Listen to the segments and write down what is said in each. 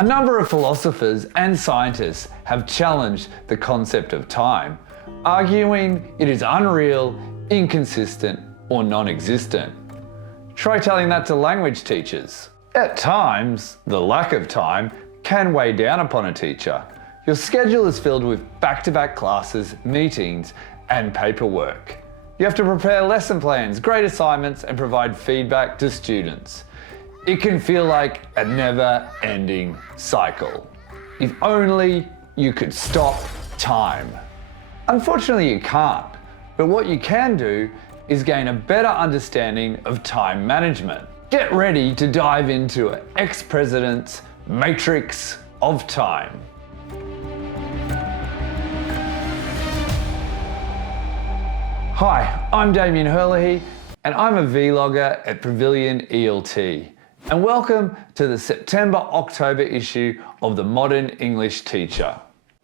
A number of philosophers and scientists have challenged the concept of time, arguing it is unreal, inconsistent, or non-existent. Try telling that to language teachers. At times, the lack of time can weigh down upon a teacher. Your schedule is filled with back-to-back classes, meetings, and paperwork. You have to prepare lesson plans, grade assignments, and provide feedback to students. It can feel like a never-ending cycle. If only you could stop time. Unfortunately, you can't, but what you can do is gain a better understanding of time management. Get ready to dive into an ex-president's matrix of time. Hi, I'm Damien Herlihy, and I'm a vlogger at Pavilion ELT. And welcome to the September-October issue of the Modern English Teacher.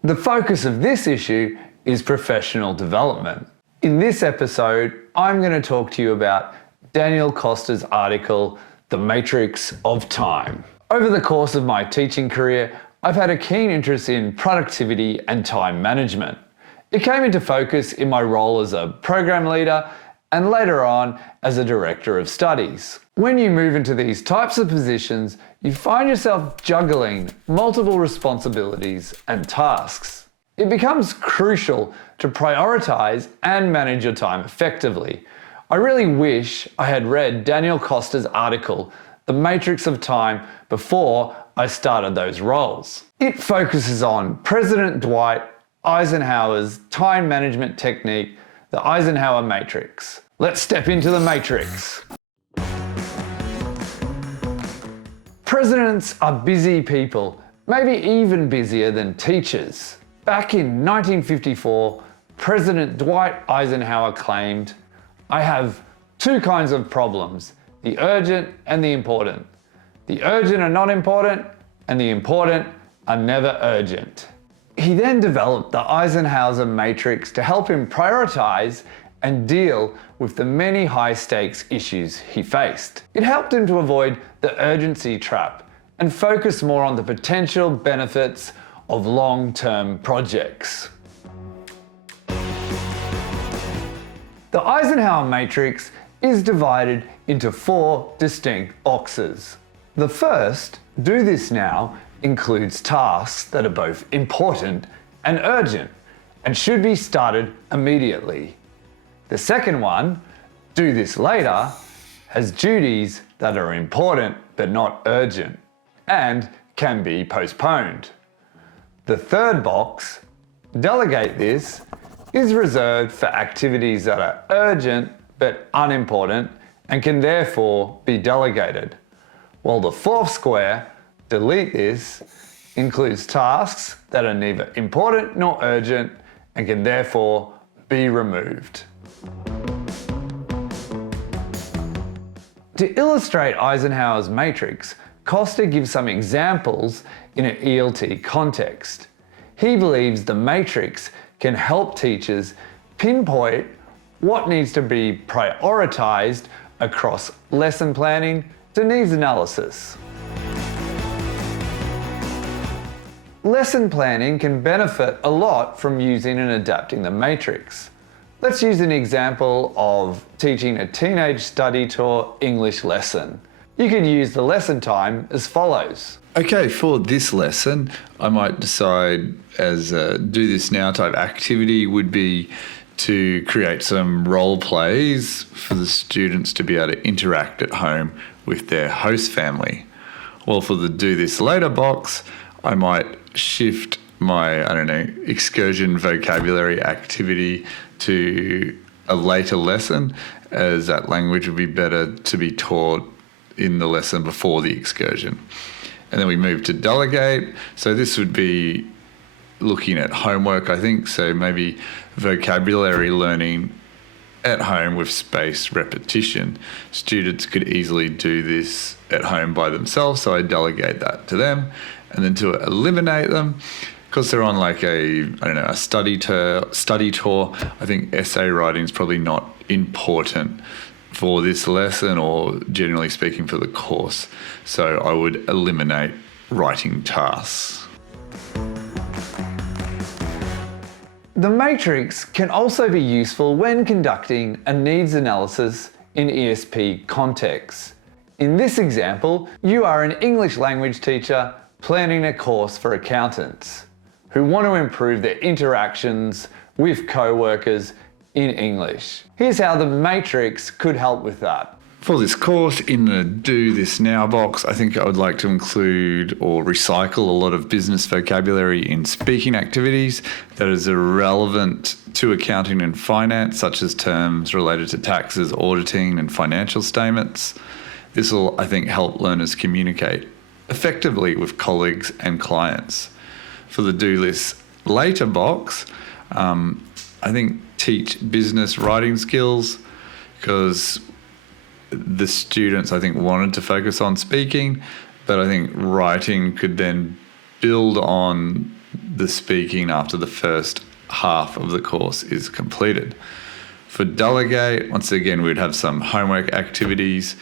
The focus of this issue is professional development. In this episode, I'm going to talk to you about Daniel Costa's article, The Matrix of Time. Over the course of my teaching career, I've had a keen interest in productivity and time management. It came into focus in my role as a program leader and later on as a director of studies. When you move into these types of positions, you find yourself juggling multiple responsibilities and tasks. It becomes crucial to prioritize and manage your time effectively. I really wish I had read Daniel Costa's article, The Matrix of Time, before I started those roles. It focuses on President Dwight Eisenhower's time management technique, the Eisenhower Matrix. Let's step into the matrix. Presidents are busy people, maybe even busier than teachers. Back in 1954, President Dwight Eisenhower claimed, "I have two kinds of problems, the urgent and the important. The urgent are not important, and the important are never urgent." He then developed the Eisenhower Matrix to help him prioritize and deal with the many high-stakes issues he faced. It helped him to avoid the urgency trap and focus more on the potential benefits of long-term projects. The Eisenhower Matrix is divided into 4 distinct boxes. The first, do this now, includes tasks that are both important and urgent and should be started immediately. The second one, do this later, has duties that are important but not urgent and can be postponed. The third box, delegate this, is reserved for activities that are urgent but unimportant and can therefore be delegated. While the fourth square, delete this, includes tasks that are neither important nor urgent and can therefore be removed. To illustrate Eisenhower's matrix, Costa gives some examples in an ELT context. He believes the matrix can help teachers pinpoint what needs to be prioritized across lesson planning to needs analysis. Lesson planning can benefit a lot from using and adapting the matrix. Let's use an example of teaching a teenage study tour English lesson. You could use the lesson time as follows. Okay, for this lesson, I might decide as a do this now type activity would be to create some role plays for the students to be able to interact at home with their host family. Well, for the do this later box, I might shift my, excursion vocabulary activity to a later lesson, as that language would be better to be taught in the lesson before the excursion. And then we move to delegate. So this would be looking at homework, I think. So maybe vocabulary learning at home with spaced repetition. Students could easily do this at home by themselves, so I delegate that to them. And then to eliminate them, because they're on like a study tour, I think essay writing is probably not important for this lesson or generally speaking for the course. So I would eliminate writing tasks. The matrix can also be useful when conducting a needs analysis in ESP contexts. In this example, you are an English language teacher planning a course for accountants who want to improve their interactions with co-workers in English. Here's how the matrix could help with that. For this course, in the Do This Now box, I think I would like to include or recycle a lot of business vocabulary in speaking activities that is relevant to accounting and finance, such as terms related to taxes, auditing, and financial statements. This will, I think, help learners communicate effectively with colleagues and clients. For the Do This Later box, I think teach business writing skills, because the students, I think, wanted to focus on speaking, but I think writing could then build on the speaking after the first half of the course is completed. For Delegate, once again, we'd have some homework activities.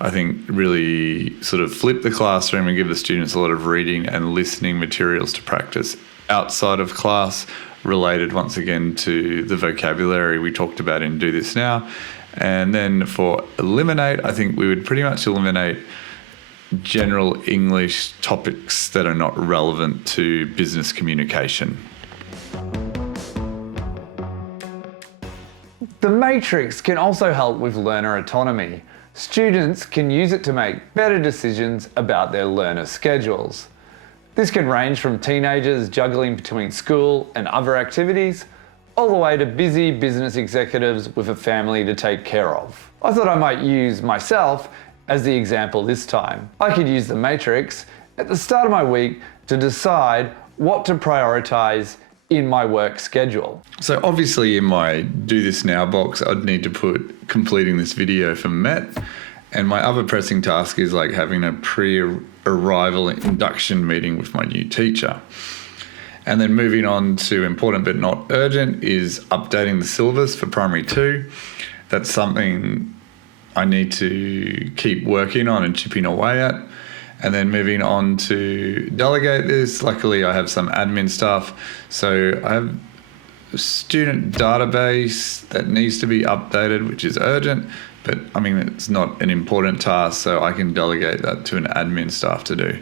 I think really sort of flip the classroom and give the students a lot of reading and listening materials to practice outside of class, related once again to the vocabulary we talked about in Do This Now. And then for Eliminate, I think we would pretty much eliminate general English topics that are not relevant to business communication. The matrix can also help with learner autonomy. Students can use it to make better decisions about their learner schedules. This can range from teenagers juggling between school and other activities, all the way to busy business executives with a family to take care of. I thought I might use myself as the example this time. I could use the matrix at the start of my week to decide what to prioritize in my work schedule. So obviously in my Do This Now box, I'd need to put completing this video for MET. And my other pressing task is like having a pre-arrival induction meeting with my new teacher. And then moving on to important but not urgent is updating the syllabus for primary 2. That's something I need to keep working on and chipping away at. And then moving on to delegate this. Luckily, I have some admin stuff. So I have a student database that needs to be updated, which is urgent. But I mean, it's not an important task, so I can delegate that to an admin staff to do.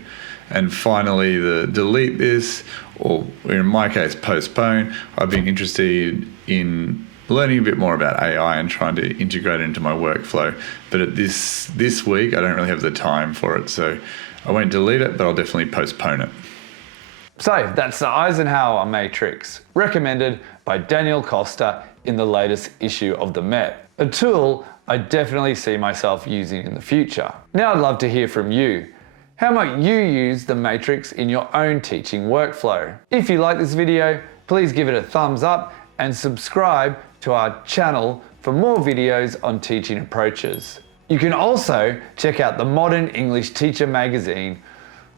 And finally, the delete this, or in my case, postpone. I've been interested in learning a bit more about AI and trying to integrate it into my workflow. But at this week, I don't really have the time for it. So I won't delete it, but I'll definitely postpone it. So that's the Eisenhower Matrix, recommended by Daniel Costa in the latest issue of the Met. A tool I definitely see myself using in the future. Now I'd love to hear from you. How might you use the matrix in your own teaching workflow? If you like this video, please give it a thumbs up and subscribe to our channel for more videos on teaching approaches. You can also check out the Modern English Teacher magazine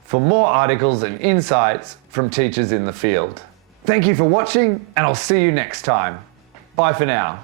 for more articles and insights from teachers in the field. Thank you for watching, and I'll see you next time. Bye for now.